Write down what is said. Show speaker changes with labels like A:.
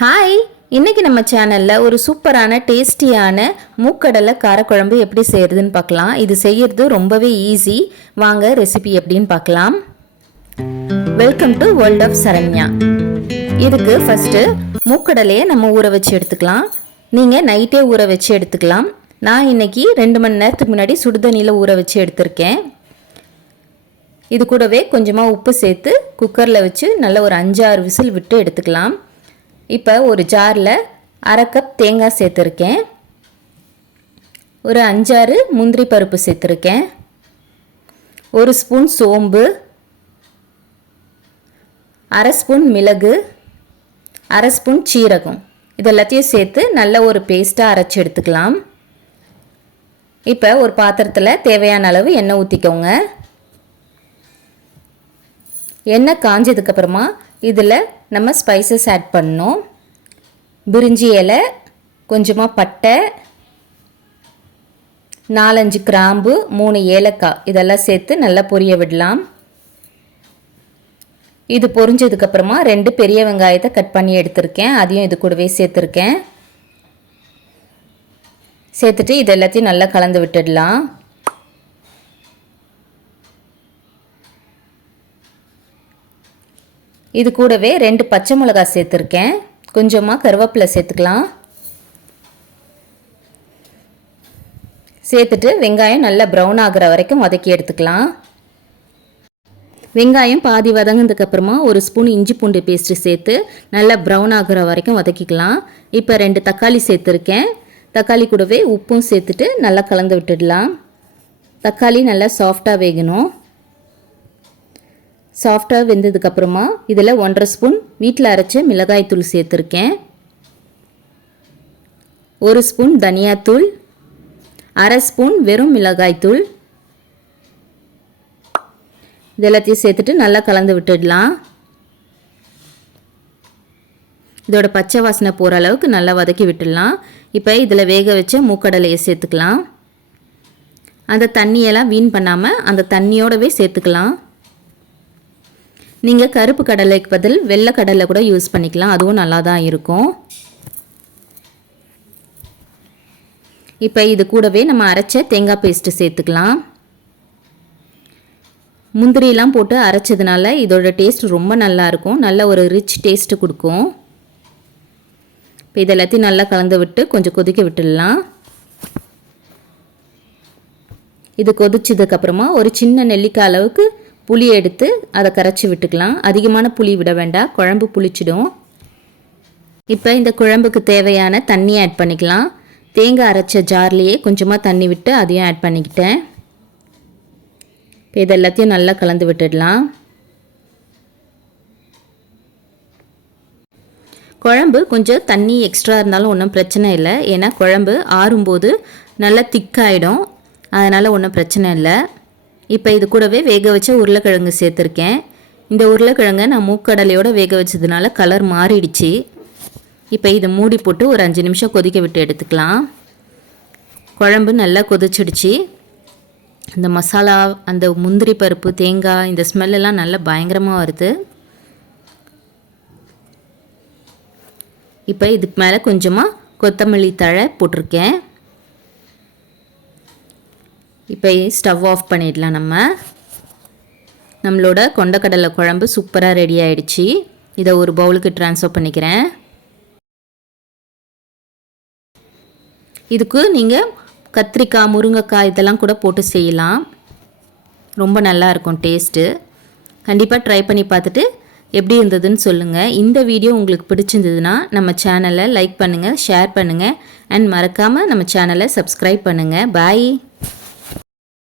A: Hi இன்றைக்கி நம்ம சேனலில் ஒரு சூப்பரான டேஸ்டியான மூக்கடலை காரக்குழம்பு எப்படி செய்கிறதுன்னு பார்க்கலாம். இது செய்யறது ரொம்பவே ஈஸி வாங்க ரெசிபி எப்படின்னு பார்க்கலாம். Welcome to world of Saranya இதுக்கு ஃபஸ்ட்டு மூக்கடலையை நம்ம ஊற வச்சு எடுத்துக்கலாம். நீங்கள் நைட்டே ஊற வச்சு எடுத்துக்கலாம். நான் இன்னைக்கு ரெண்டு மணி நேரத்துக்கு முன்னாடி சுடுதண்ணியில் ஊற வச்சு எடுத்திருக்கேன். இது கூடவே கொஞ்சமாக உப்பு சேர்த்து குக்கரில் வச்சு நல்ல ஒரு அஞ்சாறு விசில் விட்டு எடுத்துக்கலாம். இப்போ ஒரு ஜாரில் அரை கப் தேங்காய் சேர்த்துருக்கேன். ஒரு அஞ்சாறு முந்திரி பருப்பு சேர்த்துருக்கேன். ஒரு ஸ்பூன் சோம்பு. அரை ஸ்பூன் மிளகு. அரை ஸ்பூன் சீரகம். இதெல்லாத்தையும் சேர்த்து நல்ல ஒரு பேஸ்ட்டாக அரைச்சி எடுத்துக்கலாம். இப்போ ஒரு பாத்திரத்தில் தேவையான அளவு எண்ணெய் ஊற்றிக்கோங்க எண்ணெய் காஞ்சதுக்கப்புறமா இதில் நம்ம ஸ்பைசஸ் ஆட் பண்ணோம். பிரிஞ்சி இலை கொஞ்சமாக பட்டை நாலஞ்சு கிராம்பு மூணு ஏலக்காய் இதெல்லாம் சேர்த்து நல்லா பொரிய விடலாம். இது பொரிஞ்சதுக்கப்புறமா ரெண்டு பெரிய வெங்காயத்தை கட் பண்ணி எடுத்திருக்கேன். அதையும் இது கூடவே சேர்த்துருக்கேன். சேர்த்துட்டு இது எல்லாத்தையும் நல்லா கலந்து விட்டுடலாம். இது கூடவே ரெண்டு பச்சை மிளகாய் சேர்த்துருக்கேன். கொஞ்சமாக கருவேப்பிலை சேர்த்துக்கலாம். சேர்த்துட்டு வெங்காயம் நல்லா ப்ரௌன் ஆகிற வரைக்கும் வதக்கி எடுத்துக்கலாம். வெங்காயம் பாதி வதங்கினதுக்கப்புறமா ஒரு ஸ்பூன் இஞ்சி பூண்டு பேஸ்ட்டு சேர்த்து நல்லா ப்ரௌன் ஆகிற வரைக்கும் வதக்கிக்கலாம். இப்போ ரெண்டு தக்காளி சேர்த்துருக்கேன். தக்காளி கூடவே உப்பும் சேர்த்துட்டு நல்லா கலந்து விட்டுடலாம். தக்காளி நல்லா சாஃப்டாக வேகணும். சாஃப்டாக வெந்ததுக்கப்புறமா இதில் ஒன்றரை ஸ்பூன் வீட்டில் அரைச்ச மிளகாய்த்தூள் சேர்த்துருக்கேன். ஒரு ஸ்பூன் தனியாத்தூள் அரை ஸ்பூன் வெறும் மிளகாய்த்தூள் இது எல்லாத்தையும் சேர்த்துட்டு நல்லா கலந்து விட்டுடலாம். இதோட பச்சை வாசனை போகிற அளவுக்கு நல்லா வதக்கி விட்டுடலாம். இப்போ இதில் வேக வச்ச மூக்கடலையை சேர்த்துக்கலாம். அந்த தண்ணியெல்லாம் வீண் பண்ணாமல் அந்த தண்ணியோடவே சேர்த்துக்கலாம். நீங்கள் கருப்பு கடலைக்கு பதில் வெள்ளை கடலை கூட யூஸ் பண்ணிக்கலாம். அதுவும் நல்லா தான் இருக்கும். இப்போ இது கூடவே நம்ம அரைச்ச தேங்காய் பேஸ்ட்டு சேர்த்துக்கலாம். முந்திரிலாம் போட்டு அரைச்சதுனால இதோட டேஸ்ட் ரொம்ப நல்லாயிருக்கும் நல்ல ஒரு ரிச் டேஸ்ட்டு கொடுக்கும். இப்போ இது எல்லாத்தையும் நல்லா கலந்து விட்டு கொஞ்சம் கொதிக்க விட்டுடலாம். இது கொதிச்சதுக்கப்புறமா ஒரு சின்ன நெல்லிக்காய் அளவுக்கு புளி எடுத்து அதை கரைச்சி விட்டுக்கலாம். அதிகமான புளி விட வேண்டாம். குழம்பு புளிச்சிடும். இப்போ இந்த குழம்புக்கு தேவையான தண்ணி ஆட் பண்ணிக்கலாம். தேங்காய் அரைச்ச ஜார்லேயே கொஞ்சமாக தண்ணி விட்டு அதையும் ஆட் பண்ணிக்கிட்டேன். இப்போ இது எல்லாத்தையும் நல்லா கலந்து விட்டுடலாம். குழம்பு கொஞ்சம் தண்ணி எக்ஸ்ட்ரா இருந்தாலும் ஒன்றும் பிரச்சனை இல்லை. ஏன்னா குழம்பு ஆறும்போது நல்லா திக்காயிடும் அதனால் ஒன்றும் பிரச்சனை இல்லை. இப்போ இது கூடவே வேக வச்ச உருளைக்கிழங்கு சேர்த்துருக்கேன். இந்த உருளைக்கிழங்கை நான் மூக்கடலையோடு வேக வச்சதுனால கலர் மாறிடுச்சு. இப்போ இதை மூடி போட்டு ஒரு அஞ்சு நிமிஷம் கொதிக்க விட்டு எடுத்துக்கலாம். குழம்பு நல்லா கொதிச்சிடுச்சு. இந்த மசாலா அந்த முந்திரி பருப்பு தேங்காய் இந்த ஸ்மெல்லாம் நல்லா பயங்கரமாக வருது. இப்போ இதுக்கு மேலே கொஞ்சமாக கொத்தமல்லி தழை போட்டிருக்கேன். இப்போ ஸ்டவ் ஆஃப் பண்ணிடலாம் நம்ம. நம்மளோட கொண்டக்கடலை குழம்பு சூப்பராக ரெடி ஆயிடுச்சு. இதை ஒரு பவுலுக்கு ட்ரான்ஸ்ஃபர் பண்ணிக்கிறேன். இதுக்கு நீங்கள் கத்திரிக்காய் முருங்கைக்காய் இதெல்லாம் கூட போட்டு செய்யலாம். ரொம்ப நல்லா இருக்கும் டேஸ்ட்டு கண்டிப்பாக ட்ரை பண்ணி பார்த்துட்டு எப்படி இருந்ததுன்னு சொல்லுங்கள் இந்த வீடியோ உங்களுக்கு பிடிச்சிருந்ததுன்னா நம்ம சேனலை லைக் பண்ணுங்கள் ஷேர் பண்ணுங்கள் அண்ட் மறக்காமல் நம்ம சேனலை சப்ஸ்கிரைப் பண்ணுங்கள் பாய்